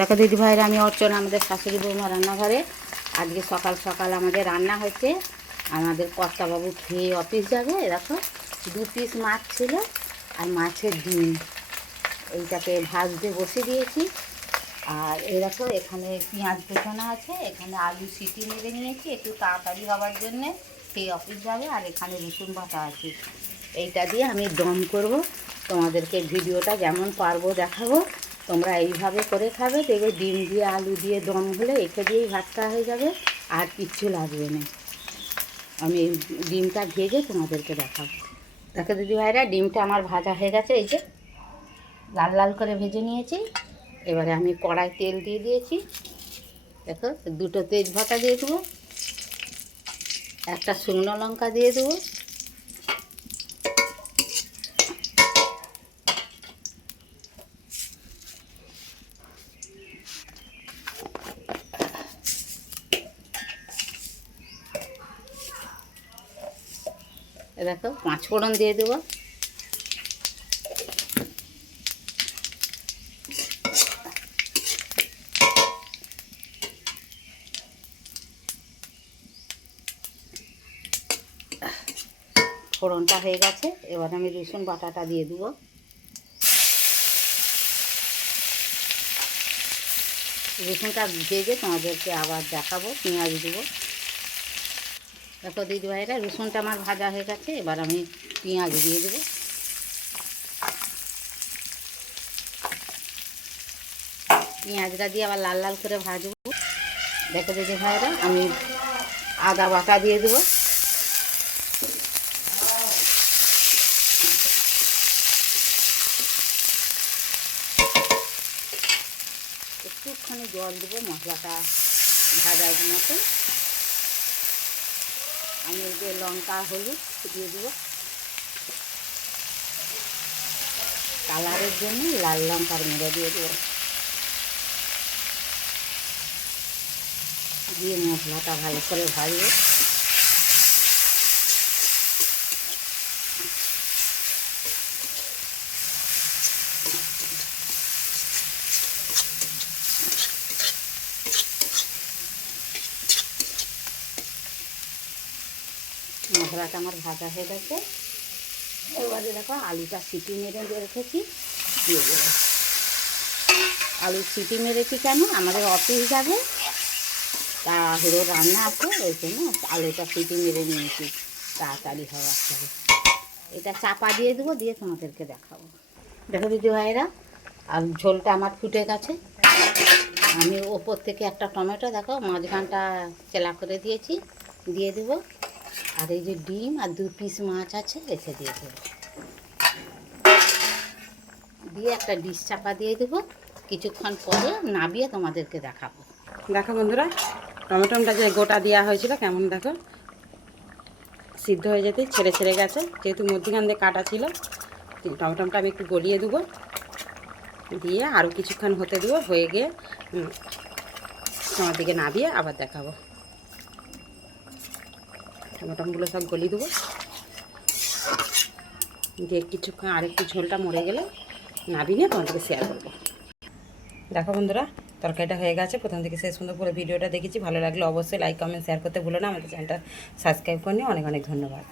দেখো দিদি ভাইরা, আমি অর্চনা, আমাদের শাশুড়ি বৌমা রান্নাঘরে। আজকে সকাল সকাল আমাদের রান্না হচ্ছে। আমাদের কর্তাবাবু খেয়ে অফিস যাবে। দেখো 2 পিস মাছ ছিল আর মাছের ডিম, এইটাকে ভাজতে বসে দিয়েছি। আর এরকম এখানে পেঁয়াজ কুচানো আছে, এখানে আলু সিটি মেরে নিয়েছি একটু তাড়াতাড়ি হওয়ার জন্যে, খেয়ে অফিস যাবে। আর এখানে রসুন বাটা আছে, এইটা দিয়ে আমি দম করব। তোমাদেরকে ভিডিওটা যেমন পারবো দেখাবো, তোমরা এইভাবে করে খাবে, দেখবে ডিম দিয়ে আলু দিয়ে দম হলে একে দিয়েই ভাতটা হয়ে যাবে, আর কিচ্ছু লাগবে না। আমি ডিমটা ভেজে তোমাদেরকে দেখাবো। দেখো দিদি ভাইরা, ডিমটা আমার ভাজা হয়ে গেছে, এই যে লাল লাল করে ভেজে নিয়েছি। এবারে আমি কড়াই তেল দিয়ে দিয়েছি। দেখো 2টো তেজপাতা দিয়ে দেবো, একটা শুকনো লঙ্কা দিয়ে দেবো, দেখো 5 ফোড়ন দিয়ে দেবো, ফোড়নটা হয়ে গেছে। এবার আমি রসুন বাটাটা দিয়ে দেবো। রসুনটা ভেজে তোমাদেরকে আবার দেখাবো, পেঁয়াজ দেবো। দেখো দিদি ভাইরা, রসুনটা আমার ভাজা হয়ে গেছে। এবার আমি পেঁয়াজ দিয়ে দেবো। পেঁয়াজটা দিয়ে আবার লাল লাল করে ভাজবো। দেখো দিদি ভাইরা, আমি আদা বাটা দিয়ে দেবো। একটুখানি জল দেবো মশলাটা ভাজার মতো। আমি এই যে লঙ্কা হলুদ দিয়ে দেবো কালারের জন্য, লাল লঙ্কার মেরে দিয়ে দেবো। দিয়ে মশলাটা ভালো করে ভাজবো। মশলাটা আমার ভাজা হয়ে গেছে। এবারে দেখো আলুটা সিটি মেরে রেখেছি, দিয়ে দেবো। আলু সিটি মেরেছি কেন, আমাদের অফিস যাবে, তাড়াহুড়ো রান্না আছে, ওই জন্য আলুটা সিটি মেরে নিয়েছি, তাড়াতাড়ি হওয়ার হবে। এটা চাপা দিয়ে দেবো, দিয়ে তোমাদেরকে দেখাবো। দেখো দিদি ভাইরা, আর ঝোলটা আমার ফুটে গেছে। আমি ওপর থেকে একটা টমেটো, দেখো মাঝখানটা চেলা করে দিয়েছি, দিয়ে দেবো। আর এই যে ডিম আর 2 পিস মাছ আছে, রেখে দিয়ে দেবো। দিয়ে একটা ডিশ চাপা দিয়ে দেবো। কিছুক্ষণ পরে নাবিয়ে তোমাদেরকে দেখাবো। দেখো বন্ধুরা, টমেটোটা যে গোটা দেওয়া হয়েছিল কেমন দেখো সিদ্ধ হয়ে যেতে ছেড়ে ছেড়ে গেছে, যেহেতু মধ্যখান দিয়ে কাটা ছিল। টমেটোটা আমি একটু গলিয়ে দেবো, দিয়ে আরও কিছুক্ষণ হতে দেবো, হয়ে গিয়ে তোমার দিকে নাবিয়ে আবার দেখাবো। টমেটোগুলো সব গলিয়ে দেবো, দিয়ে কিছুক্ষণ আরেকটু ঝোলটা মরে গেলে নাবিয়ে নিয়ে তোমাদেরকে শেয়ার করবো। দেখো বন্ধুরা, তরকারিটা হয়ে গেছে। প্রথম থেকে শেষ পর্যন্ত পুরো ভিডিওটা দেখেছি। ভালো লাগলে অবশ্যই লাইক কমেন্ট শেয়ার করতে ভুলো না। আমাদের চ্যানেলটা সাবস্ক্রাইব করে নিও। অনেক অনেক ধন্যবাদ।